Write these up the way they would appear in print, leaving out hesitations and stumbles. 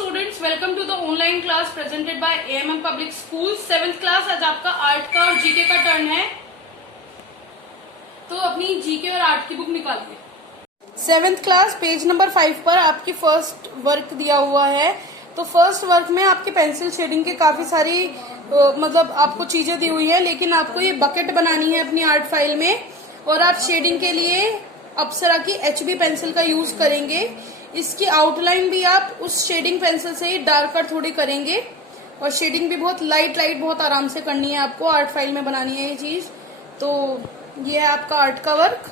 Students, welcome to the online class presented by AMM public school 7th class. आज आपका art का और GK का टर्न है, तो अपनी जीके और आर्ट की बुक निकालिए। 7th क्लास पेज नंबर 5 पर आपकी फर्स्ट वर्क दिया हुआ है। तो फर्स्ट वर्क में आपके पेंसिल शेडिंग के काफी सारी मतलब आपको चीजें दी हुई है, लेकिन आपको ये बकेट बनानी है अपनी आर्ट फाइल में। और आप शेडिंग के लिए अप्सरा की HB पेंसिल का यूज करेंगे। इसकी आउटलाइन भी आप उस शेडिंग पेंसिल से ही डार्कर थोड़ी करेंगे, और शेडिंग भी बहुत लाइट बहुत आराम से करनी है आपको। आर्ट फाइल में बनानी है ये चीज। तो ये है आपका आर्ट का वर्क।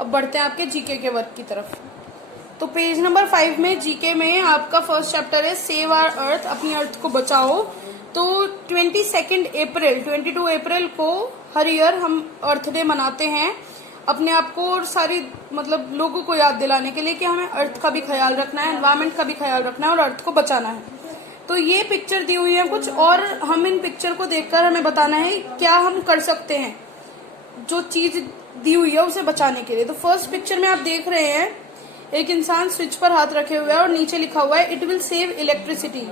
अब बढ़ते हैं आपके जीके के वर्क की तरफ। तो पेज नंबर 5 में जीके में आपका फर्स्ट चैप्टर है सेव आवर अर्थ, अपनी अर्थ को बचाओ। तो 22 अप्रैल को हर ईयर हम अर्थ डे मनाते हैं, अपने आप को और सारी मतलब लोगों को याद दिलाने के लिए कि हमें अर्थ का भी ख्याल रखना है, एनवायरमेंट का भी ख्याल रखना है और अर्थ को बचाना है। तो ये पिक्चर दी हुई है कुछ, और हम इन पिक्चर को देखकर हमें बताना है क्या हम कर सकते हैं जो चीज दी हुई है उसे बचाने के लिए। तो फर्स्ट पिक्चर में आप देख रहे हैं एक इंसान स्विच पर हाथ रखे हुए है और नीचे लिखा हुआ है it will save electricity.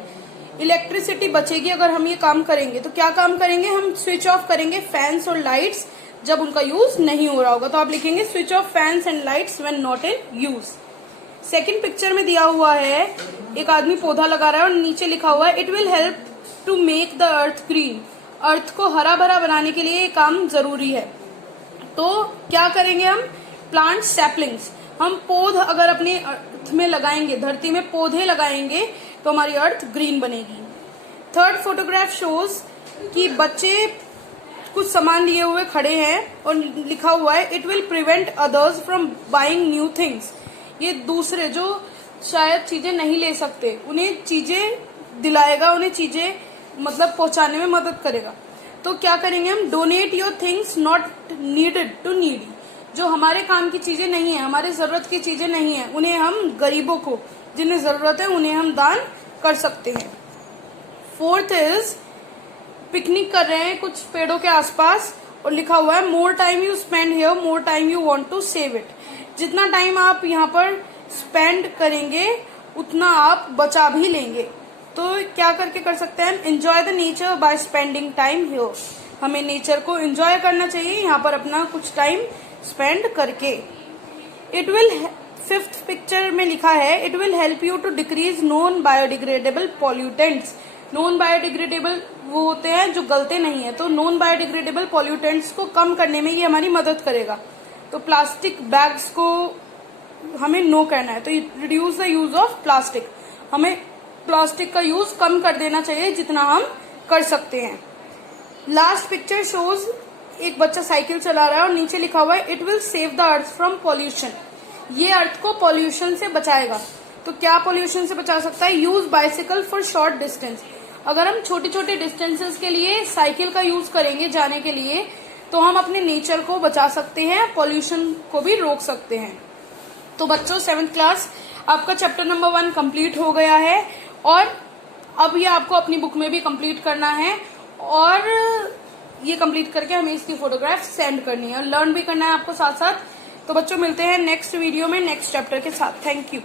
Electricity बचेगी अगर हम ये काम करेंगे। तो क्या काम करेंगे? हम स्विच ऑफ करेंगे फैंस और लाइट्स जब उनका यूज नहीं हो रहा होगा। तो आप लिखेंगे switch off fans and lights when not in use. Second picture में दिया हुआ है एक आदमी पौधा लगा रहा है और नीचे लिखा हुआ है it will help to make the earth green. Earth को हरा भरा बनाने के लिए ये काम जरूरी है। तो क्या करेंगे हम? Plant saplings. हम पौध अगर अपने अर्थ में लगाएंगे, धरती में पौधे लगाएंगे, तो हमारी अर्थ ग्रीन बनेगी। थर्ड फोटोग्राफ शोज कि बच्चे कुछ सामान लिए हुए खड़े हैं और लिखा हुआ है it will prevent others from buying new things. ये दूसरे जो शायद चीजें नहीं ले सकते उन्हें चीजें दिलाएगा, उन्हें चीजें मतलब पहुंचाने में मदद करेगा। तो क्या करेंगे हम? Donate your things not needed to needy. जो हमारे काम की चीजें नहीं है, हमारे जरूरत की चीजें नहीं है, उन्हें हम गरीबों को जिन्हें जरूरत है उन्हें हम दान कर सकते हैं। फोर्थ इज पिकनिक कर रहे हैं कुछ पेड़ों के आसपास और लिखा हुआ है more time you spend here more time you want to save it. जितना टाइम आप यहाँ पर स्पेंड करेंगे उतना आप बचा भी लेंगे। तो क्या करके कर सकते हैं? Enjoy the nature by spending time here. हमें नेचर को एंजॉय करना चाहिए यहाँ पर अपना कुछ टाइम स्पेंड करके। इट विल फिफ्थ पिक्चर में लिखा है it will help you to decrease non biodegradable pollutants. Non biodegradable वो होते हैं जो गलते नहीं है, तो नॉन बायोडिग्रेडेबल पॉल्यूटेंट्स को कम करने में ये हमारी मदद करेगा। तो प्लास्टिक बैग्स को हमें नो करना है, तो reduce the use of plastic. हमें प्लास्टिक का यूज कम कर देना चाहिए जितना हम कर सकते हैं। लास्ट पिक्चर शोज एक बच्चा साइकिल चला रहा है और नीचे लिखा हुआ है it will save the earth from pollution. ये अर्थ को पॉल्यूशन से बचाएगा। तो क्या पॉल्यूशन से बचा सकता है? Use bicycle for short distance. अगर हम छोटे छोटे डिस्टेंसेस के लिए साइकिल का यूज करेंगे जाने के लिए, तो हम अपने नेचर को बचा सकते हैं, पॉल्यूशन को भी रोक सकते हैं। तो बच्चों 7th क्लास आपका चैप्टर नंबर 1 कंप्लीट हो गया है, और अब ये आपको अपनी बुक में भी कंप्लीट करना है, और ये कंप्लीट करके हमें इसकी फोटोग्राफ सेंड करनी है और लर्न भी करना है आपको साथ साथ। तो बच्चों मिलते हैं नेक्स्ट वीडियो में नेक्स्ट चैप्टर के साथ। Thank you.